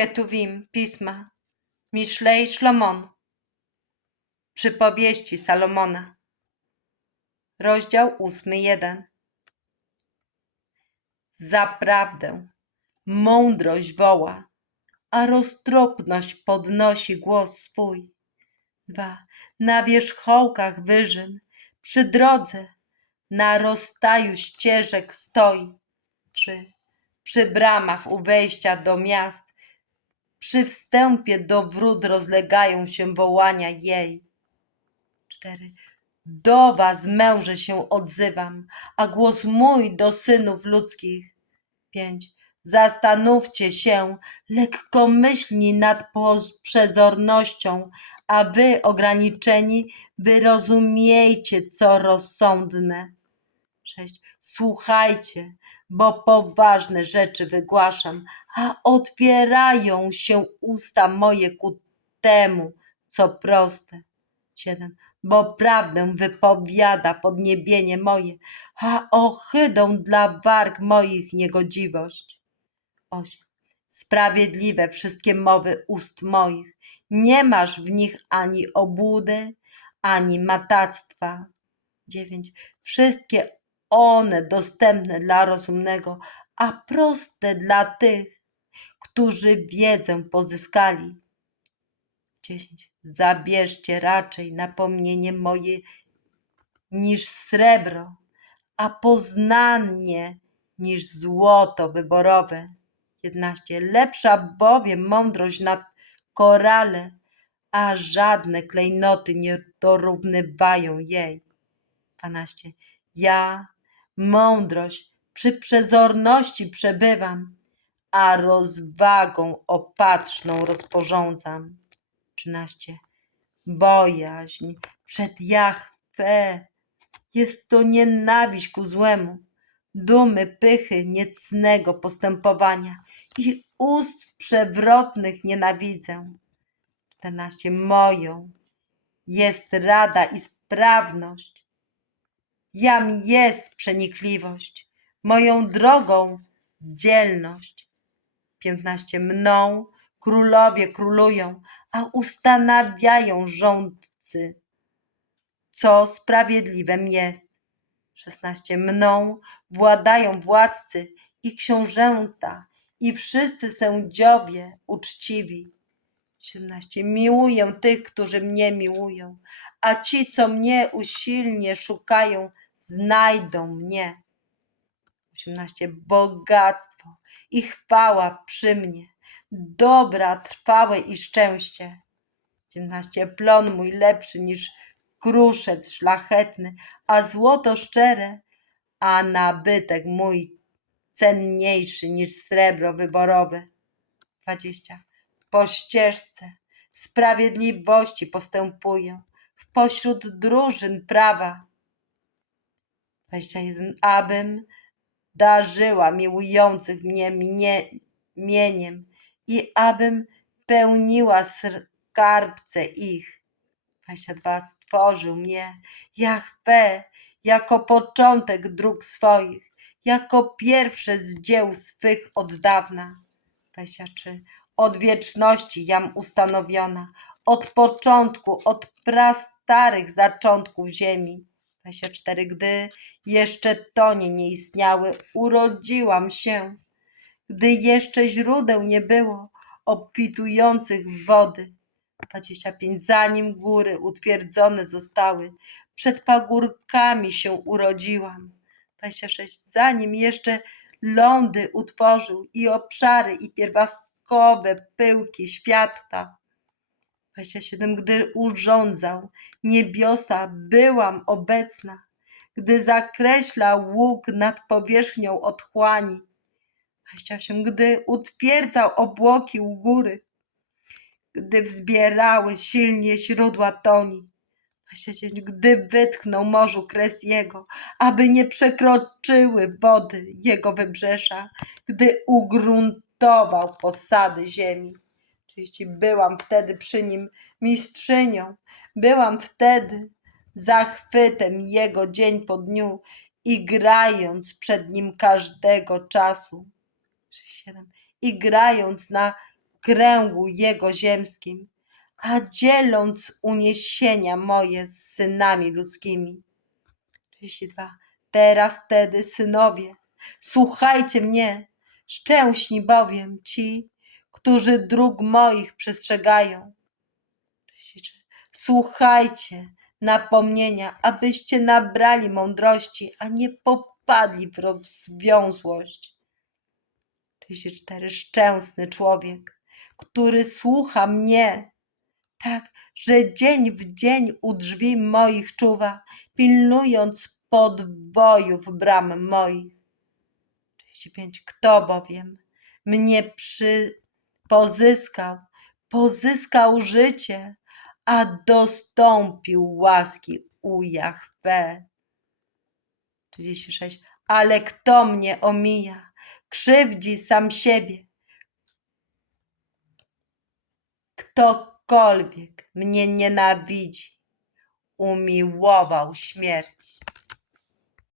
Ketuvim Pisma Mishlei Szlomon Przypowieści Salomona Rozdział ósmy jeden Zaprawdę mądrość woła, a roztropność podnosi głos swój. Dwa. Na wierzchołkach wyżyn, przy drodze, na rozstaju ścieżek stoi. Trzy. Przy bramach u wejścia do miast, przy wstępie do wrót rozlegają się wołania jej. Cztery. Do was, męże, się odzywam, a głos mój do synów ludzkich. Pięć. Zastanówcie się, lekkomyślni nad przezornością, a wy, ograniczeni, wyrozumiejcie, co rozsądne. Sześć. Słuchajcie, bo poważne rzeczy wygłaszam, a otwierają się usta moje ku temu, co proste. Siedem. Bo prawdę wypowiada podniebienie moje, a ohydą dla warg moich niegodziwość. Osiem. Sprawiedliwe wszystkie mowy ust moich, nie masz w nich ani obłudy, ani matactwa. Dziewięć. Wszystkie one dostępne dla rozumnego, a proste dla tych, którzy wiedzę pozyskali. 10. Zabierzcie raczej napomnienie moje niż srebro, a poznanie niż złoto wyborowe. 11. Lepsza bowiem mądrość nad korale, a żadne klejnoty nie dorównywają jej. 12. Ja, mądrość, przy przezorności przebywam, a rozwagą opatrzną rozporządzam. 13. Bojaźń przed Jahwe jest to nienawiść ku złemu, dumy, pychy, niecnego postępowania i ust przewrotnych nienawidzę. 14. Moją jest rada i sprawność. Jam jest przenikliwość. Moją drogą dzielność. 15. Mną królowie królują, a ustanawiają rządcy, co sprawiedliwem jest. 16. Mną władają władcy i książęta i wszyscy sędziowie uczciwi. 17. Miłuję tych, którzy mnie miłują, a ci, co mnie usilnie szukają, znajdą mnie. 18. Bogactwo i chwała przy mnie, dobra trwałe i szczęście. 19. Plon mój lepszy niż kruszec szlachetny, a złoto szczere, a nabytek mój cenniejszy niż srebro wyborowe. 20. Po ścieżce sprawiedliwości postępuję, pośród drużyn prawa. 21. Abym darzyła miłujących mnie mieniem i abym pełniła skarbce ich. 22. Stworzył mnie Jahwe jako początek dróg swoich, jako pierwsze z dzieł swych od dawna. 23. Od wieczności jam ustanowiona, od początku, od prastarych zaczątków ziemi. 24. Gdy jeszcze tonie nie istniały, urodziłam się. Gdy jeszcze źródeł nie było, obfitujących wody. 25. Zanim góry utwierdzone zostały, przed pagórkami się urodziłam. 26. Zanim jeszcze lądy utworzył i obszary i pierwiastkowe pyłki świata. 27. Gdy urządzał niebiosa, byłam obecna. Gdy zakreślał łuk nad powierzchnią otchłani. 28. Gdy utwierdzał obłoki u góry. Gdy wzbierały silnie źródła toni. 29. Gdy wytchnął morzu kres jego, aby nie przekroczyły wody jego wybrzeża, gdy ugruntował posady ziemi. Oczywiście byłam wtedy przy nim mistrzynią, byłam wtedy zachwytem jego dzień po dniu i grając przed nim każdego czasu. 37. I grając na kręgu jego ziemskim, a dzieląc uniesienia moje z synami ludzkimi. 32. Teraz tedy, synowie, słuchajcie mnie, szczęśni bowiem ci, którzy dróg moich przestrzegają. 33. Słuchajcie napomnienia, abyście nabrali mądrości, a nie popadli w rozwiązłość. 34. Szczęsny człowiek, który słucha mnie, tak, że dzień w dzień u drzwi moich czuwa, pilnując podwojów bram moich. 35. Kto bowiem mnie przy pozyskał, pozyskał życie, a dostąpił łaski u Jahwe. 36. Ale kto mnie omija, krzywdzi sam siebie. Ktokolwiek mnie nienawidzi, umiłował śmierć.